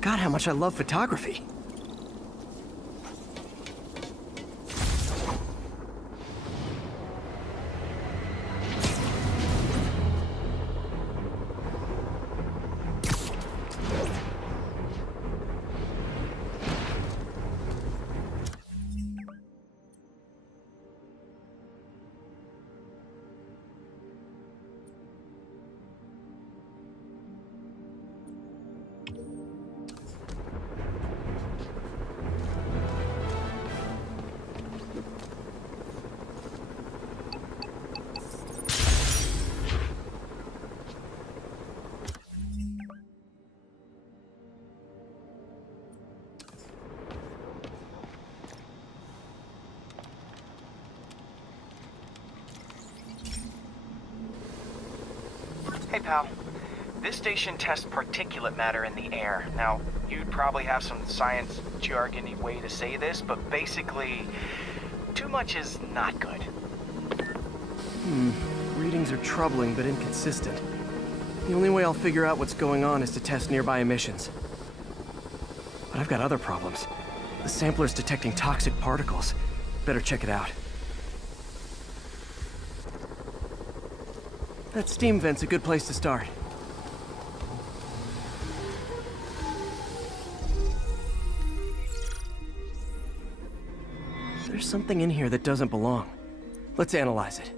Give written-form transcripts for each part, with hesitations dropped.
forgot how much I love photography. Hey pal, this station tests particulate matter in the air. Now, you'd probably have some science jargony way to say this, but basically, too much is not good. Readings are troubling but inconsistent. The only way I'll figure out what's going on is to test nearby emissions. But I've got other problems. The sampler's detecting toxic particles. Better check it out. That steam vent's a good place to start. There's something in here that doesn't belong. Let's analyze it.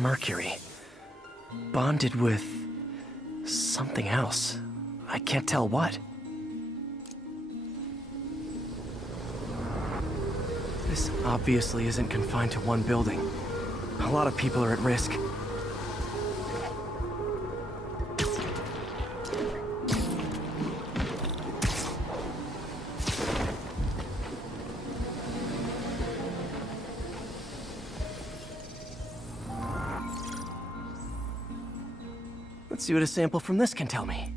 Mercury. Bonded with something else. I can't tell what. This obviously isn't confined to one building. A lot of people are at risk. Let's see what a sample from this can tell me.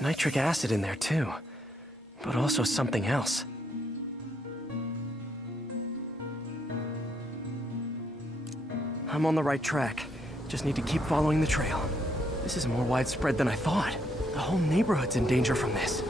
Nitric acid in there too, but also something else. I'm on the right track. Just need to keep following the trail. This is more widespread than I thought. The whole neighborhood's in danger from this.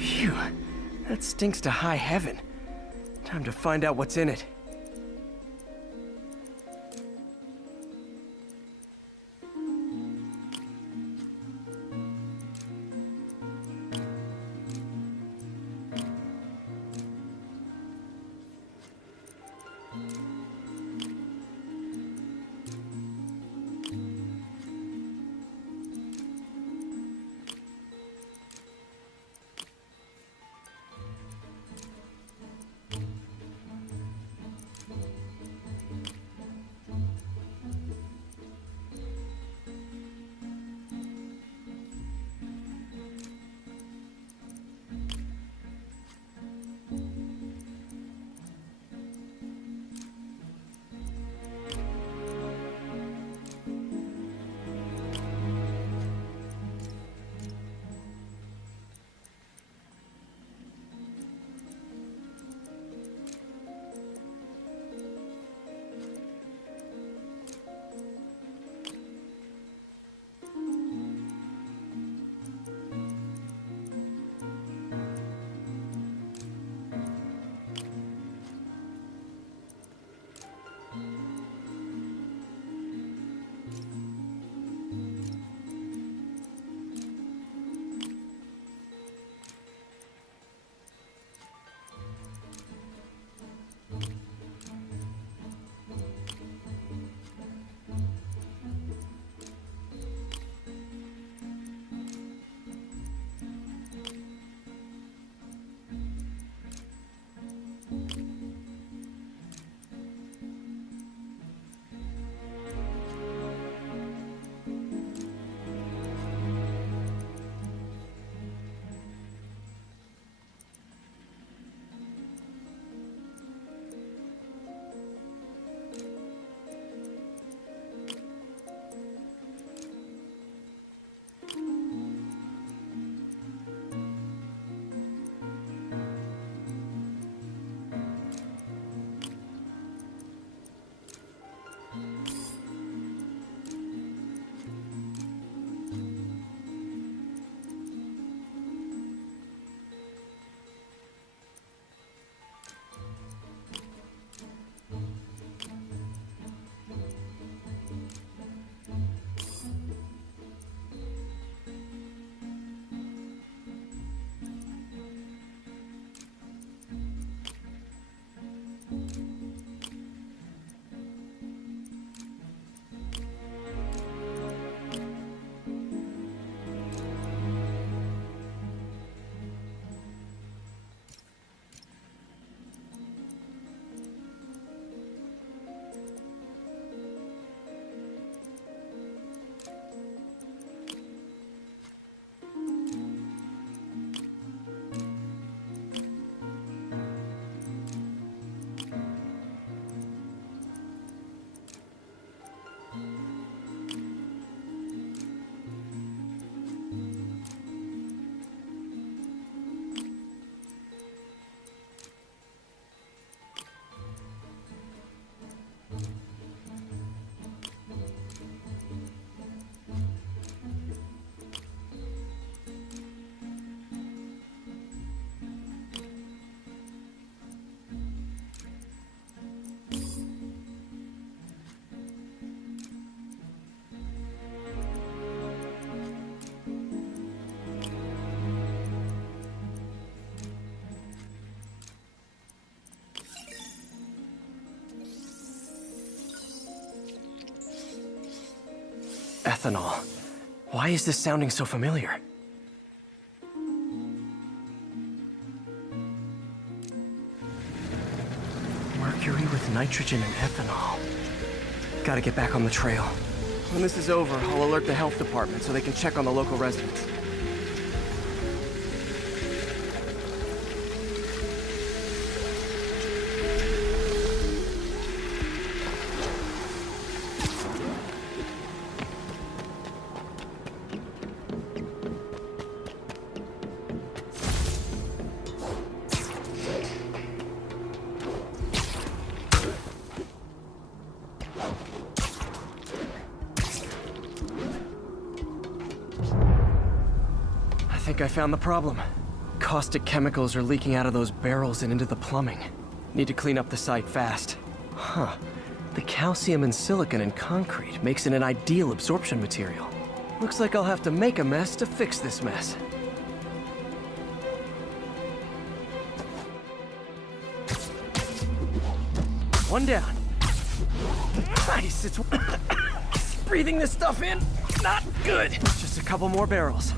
Phew, that stinks to high heaven. Time to find out what's in it. ethanol. Why is this sounding so familiar? Mercury with nitrogen and ethanol. Gotta get back on the trail. When this is over, I'll alert the health department so they can check on the local residents. I think I found the problem. Caustic chemicals are leaking out of those barrels and into the plumbing. Need to clean up the site fast. Huh. The calcium and silicon in concrete makes it an ideal absorption material. Looks like I'll have to make a mess to fix this mess. One down. Nice, it's... Breathing this stuff in, not good. Just a couple more barrels.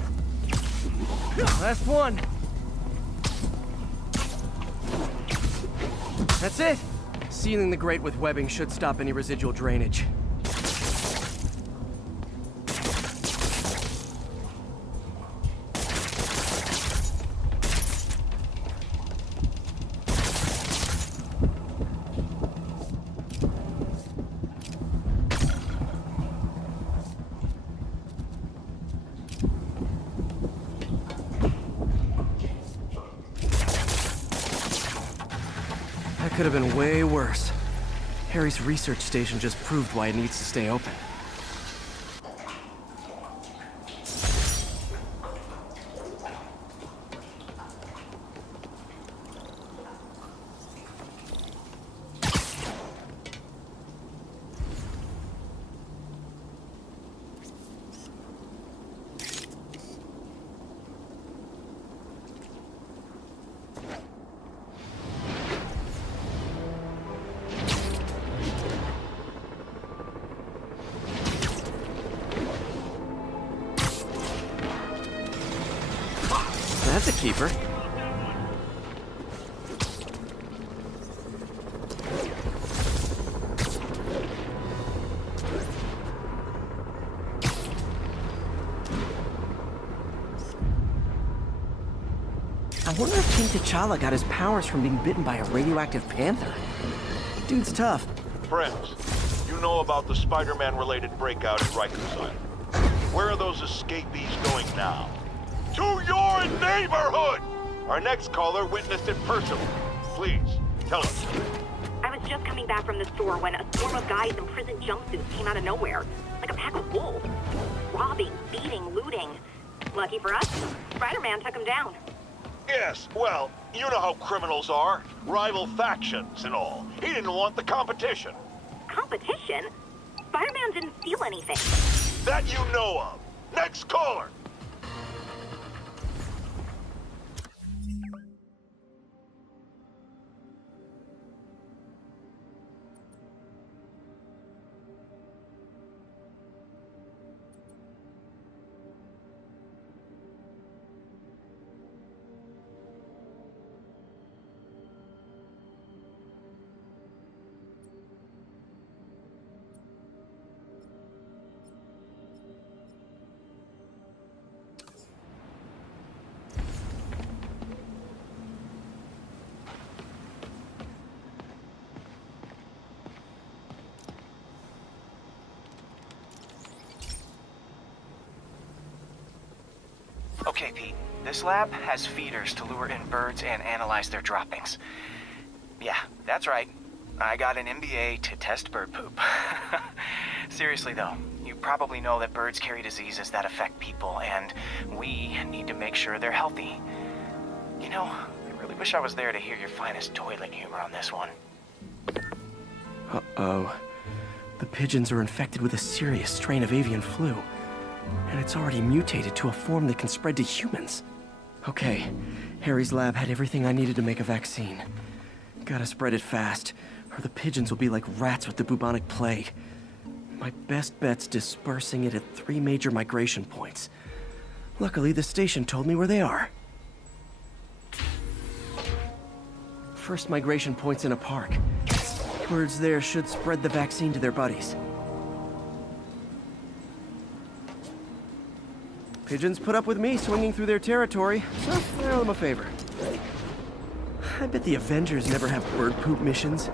Last one. That's it. Sealing the grate with webbing should stop any residual drainage. Could have been way worse. Harry's research station just proved why it needs to stay open. That's a keeper. I wonder if King T'Challa got his powers from being bitten by a radioactive panther. Dude's tough. Friends, you know about the Spider-Man-related breakout at Rikers Island. Where are those escapees going now? To your neighborhood! Our next caller witnessed it personally. Please, tell us. I was just coming back from the store when a swarm of guys in prison jumpsuits came out of nowhere. Like a pack of wolves. Robbing, beating, looting. Lucky for us, Spider-Man took them down. Yes, well, you know how criminals are. Rival factions and all. He didn't want the competition. Competition? Spider-Man didn't steal anything. That you know of. Next caller! Okay, Pete. This lab has feeders to lure in birds and analyze their droppings. Yeah, that's right. I got an MBA to test bird poop. Seriously though, you probably know that birds carry diseases that affect people, and we need to make sure they're healthy. You know, I really wish I was there to hear your finest toilet humor on this one. Uh-oh. The pigeons are infected with a serious strain of avian flu. And it's already mutated to a form that can spread to humans. Okay, Harry's lab had everything I needed to make a vaccine. Gotta spread it fast, or the pigeons will be like rats with the bubonic plague. My best bet's dispersing it at 3 major migration points. Luckily, the station told me where they are. First migration point's in a park. Birds there should spread the vaccine to their buddies. Pigeons put up with me swinging through their territory, so I owe them a favor. I bet the Avengers never have bird poop missions.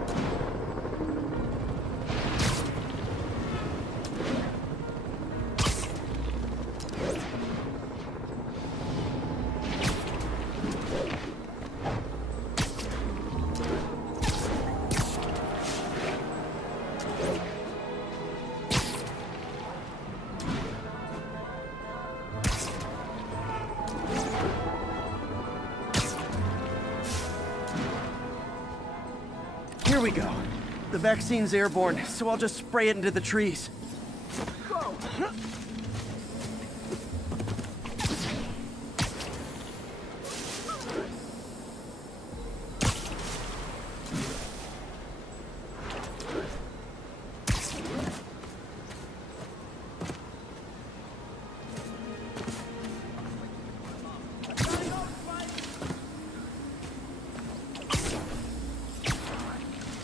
Here we go. The vaccine's airborne, so I'll just spray it into the trees. Go!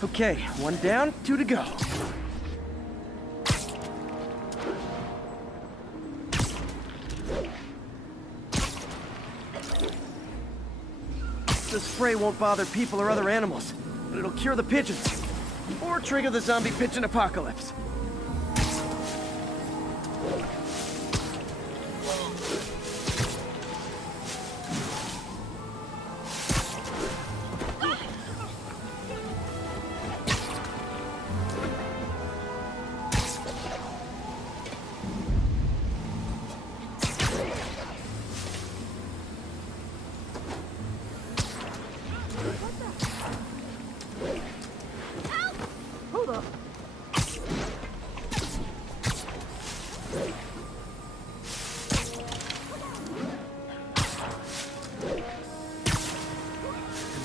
Okay, 1 down, 2 to go. The spray won't bother people or other animals, but it'll cure the pigeons. Or trigger the zombie pigeon apocalypse.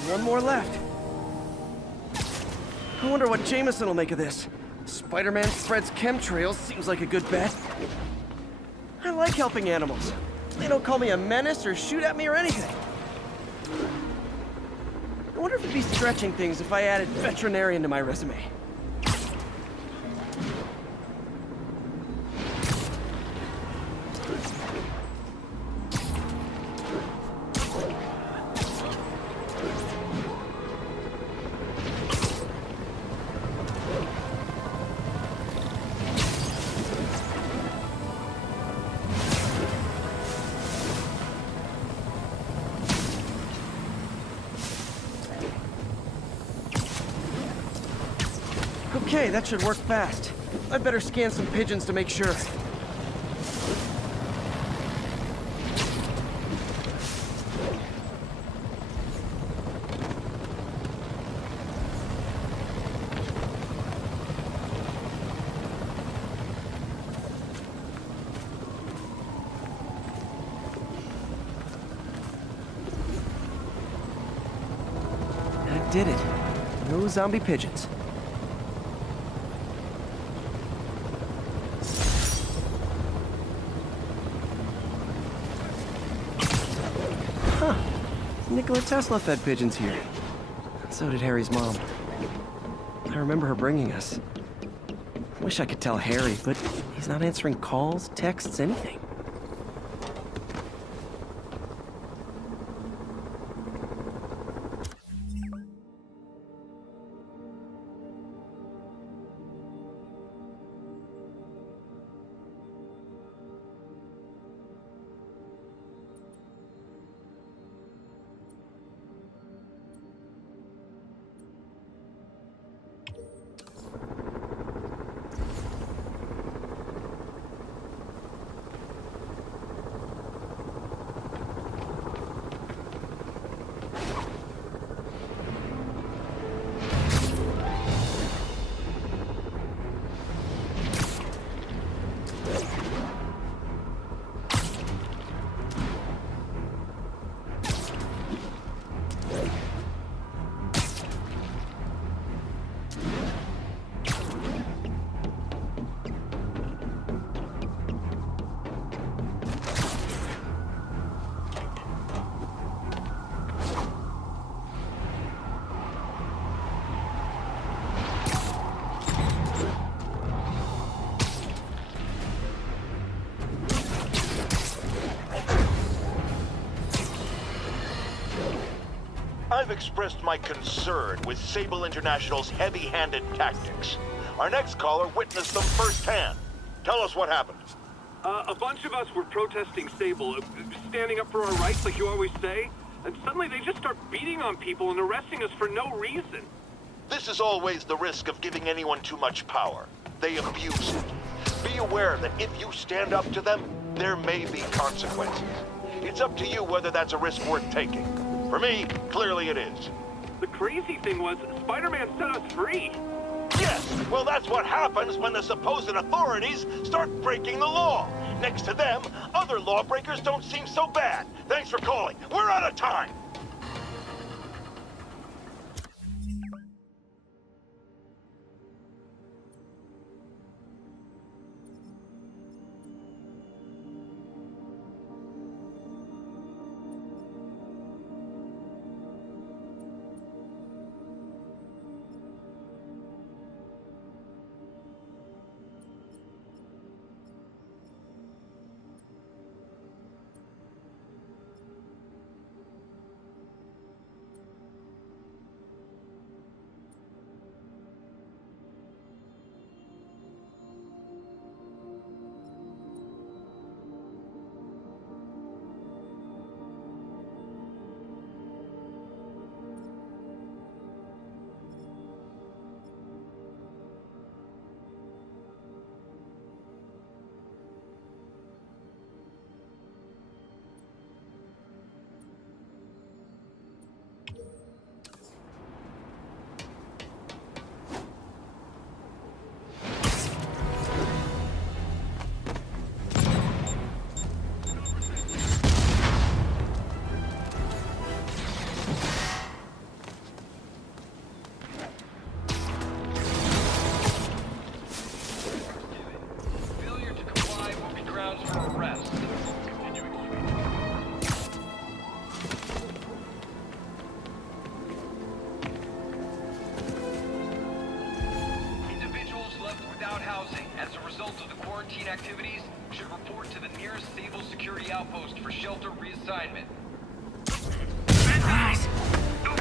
One more left. I wonder what Jameson will make of this. Spider-Man spreads chemtrails seems like a good bet. I like helping animals. They don't call me a menace or shoot at me or anything. I wonder if it'd be stretching things if I added veterinarian to my resume. Okay, that should work fast. I'd better scan some pigeons to make sure. That did it. No zombie pigeons. Nikola Tesla fed pigeons here. So did Harry's mom. I remember her bringing us. Wish I could tell Harry, but he's not answering calls, texts, anything. I've expressed my concern with Sable International's heavy-handed tactics. Our next caller witnessed them firsthand. Tell us what happened. A bunch of us were protesting Sable, standing up for our rights like you always say, and suddenly they just start beating on people and arresting us for no reason. This is always the risk of giving anyone too much power. They abuse it. Be aware that if you stand up to them, there may be consequences. It's up to you whether that's a risk worth taking. For me, clearly it is. The crazy thing was, Spider-Man set us free. Yes, well that's what happens when the supposed authorities start breaking the law. Next to them, other lawbreakers don't seem so bad. Thanks for calling. We're out of time. Activities should report to the nearest Sable security outpost for shelter reassignment. Crimes or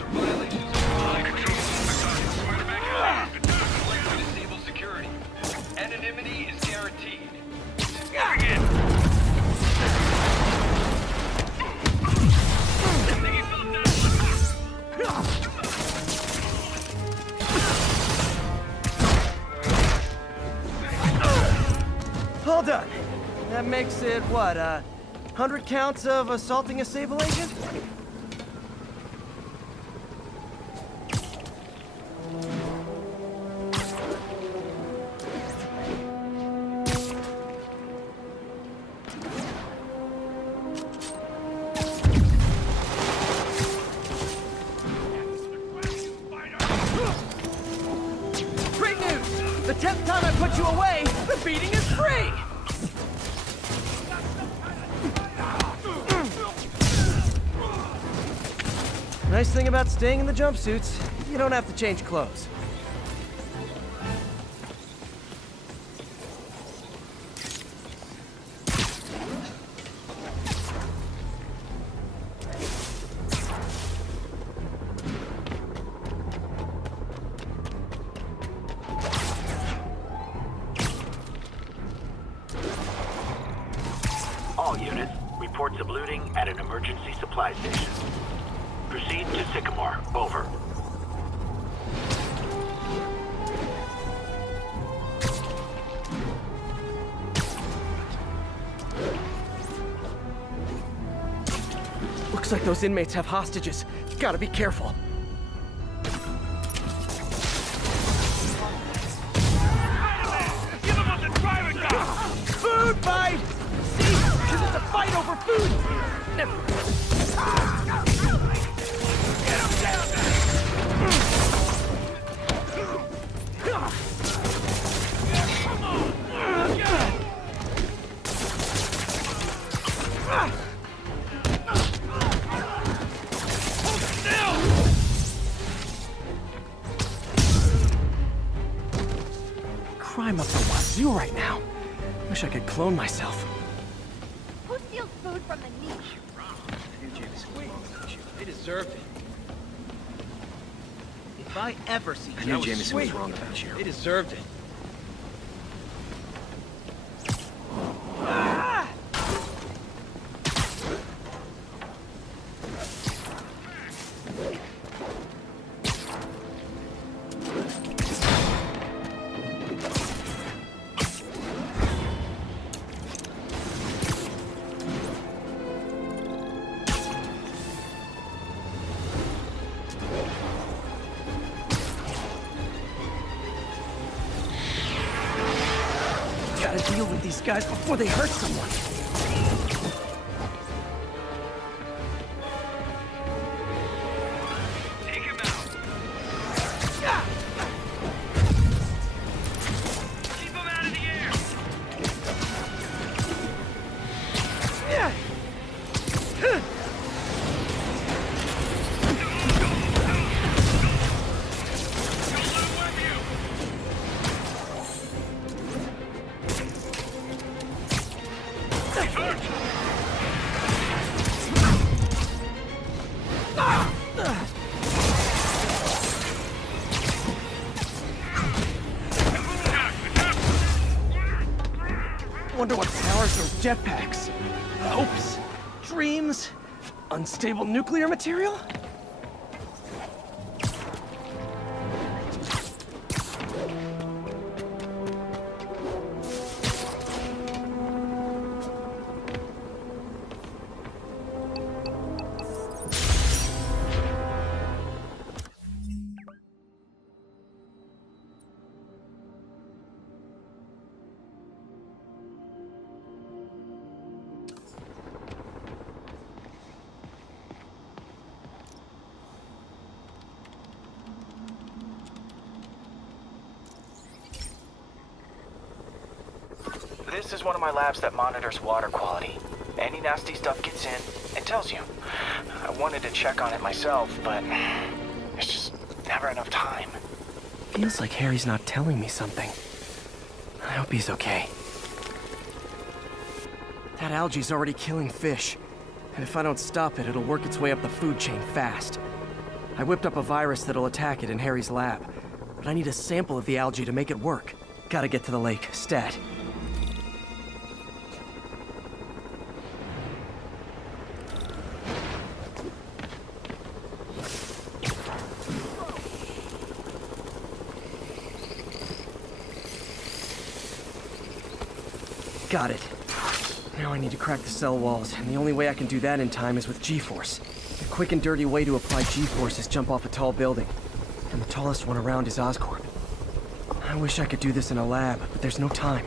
violations of Sable security. Anonymity is guaranteed. All done. That makes it, what, 100 counts of assaulting a Sable agent? Great news! The 10th time I put you away, the beating is free! Nice thing about staying in the jumpsuits, you don't have to change clothes. All units, reports of looting at an emergency supply station. Proceed to Sycamore. Over. Looks like those inmates have hostages. Gotta be careful. Give him up the driving guy! Food fight! See? Because it's a fight over food! Never. Crime up the wazoo right now. Wish I could clone myself. Who steals food from the niche? They deserved it. If I ever see I knew Jameson was wrong about you. they deserved it. Gotta deal with these guys before they hurt someone. Take him out. Keep him out of the air. Wonder what powers those jetpacks. Hopes, dreams, unstable nuclear material? This is one of my labs that monitors water quality. Any nasty stuff gets in, it tells you. I wanted to check on it myself, but there's just never enough time. Feels like Harry's not telling me something. I hope he's okay. That algae's already killing fish. And if I don't stop it, it'll work its way up the food chain fast. I whipped up a virus that'll attack it in Harry's lab. But I need a sample of the algae to make it work. Gotta get to the lake, stat. Got it. Now I need to crack the cell walls, and the only way I can do that in time is with G-force. The quick and dirty way to apply G-force is jump off a tall building. And the tallest one around is Oscorp. I wish I could do this in a lab, but there's no time.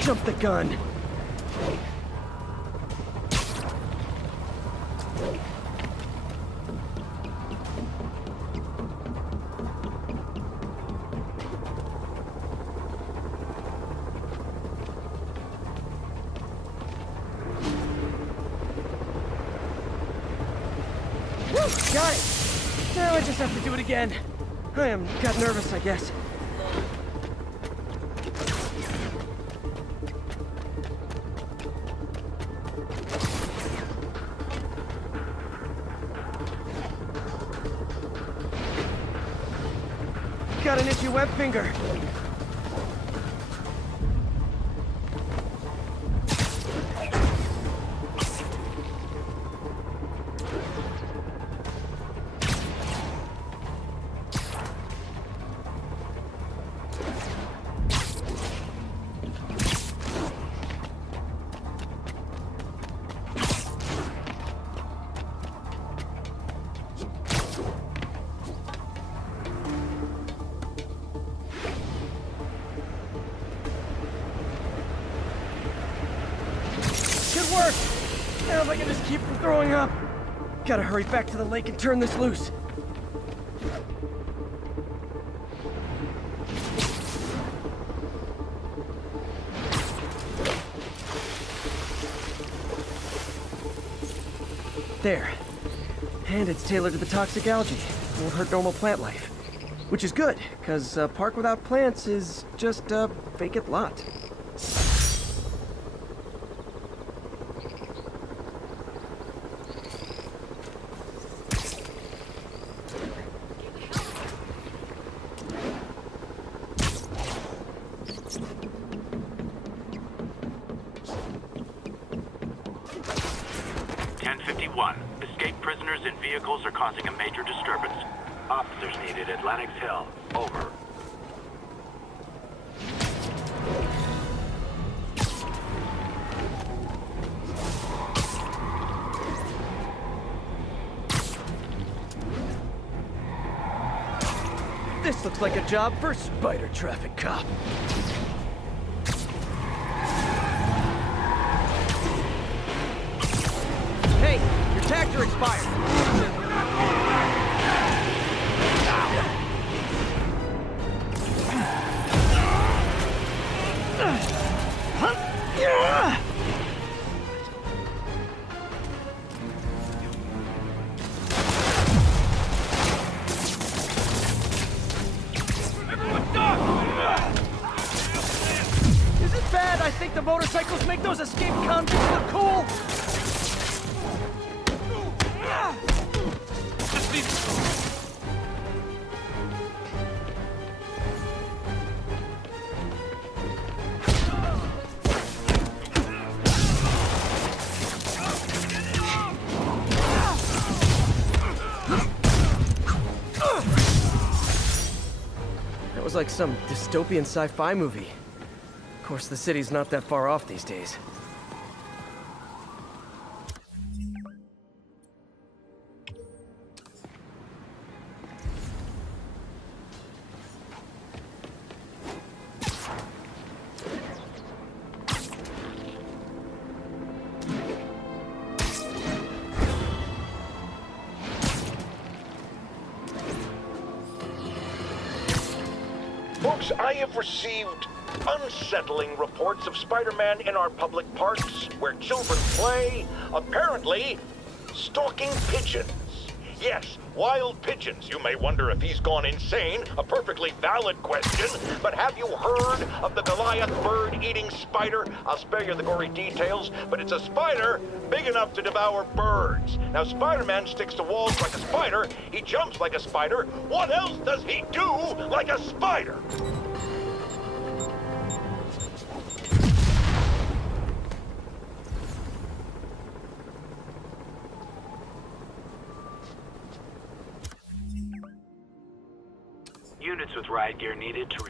Jump the gun. Woo! Got it! Now I just have to do it again. Got nervous, I guess. Got an itchy web finger. Good work! Now if I can just keep from throwing up. Gotta hurry back to the lake and turn this loose. there. And it's tailored to the toxic algae. Won't hurt normal plant life. Which is good, because a park without plants is just a vacant lot. Escaped prisoners in vehicles are causing a major disturbance. Officers needed at Lenox Hill. Over. This looks like a job for Spider Traffic Cop. Hey, your tags are expired. Is it bad I think the motorcycles make those escaped convicts look cool? That was like some dystopian sci-fi movie. Of course, the city's not that far off these days. Folks, I have received unsettling reports of Spider-Man in our public parks, where children play, apparently stalking pigeons. Yes, wild pigeons. You may wonder if he's gone insane. A perfectly valid question. But have you heard of the Goliath bird-eating spider? I'll spare you the gory details, but it's a spider big enough to devour birds. Now, Spider-Man sticks to walls like a spider. He jumps like a spider. What else does he do like a spider? Units with riot gear needed to...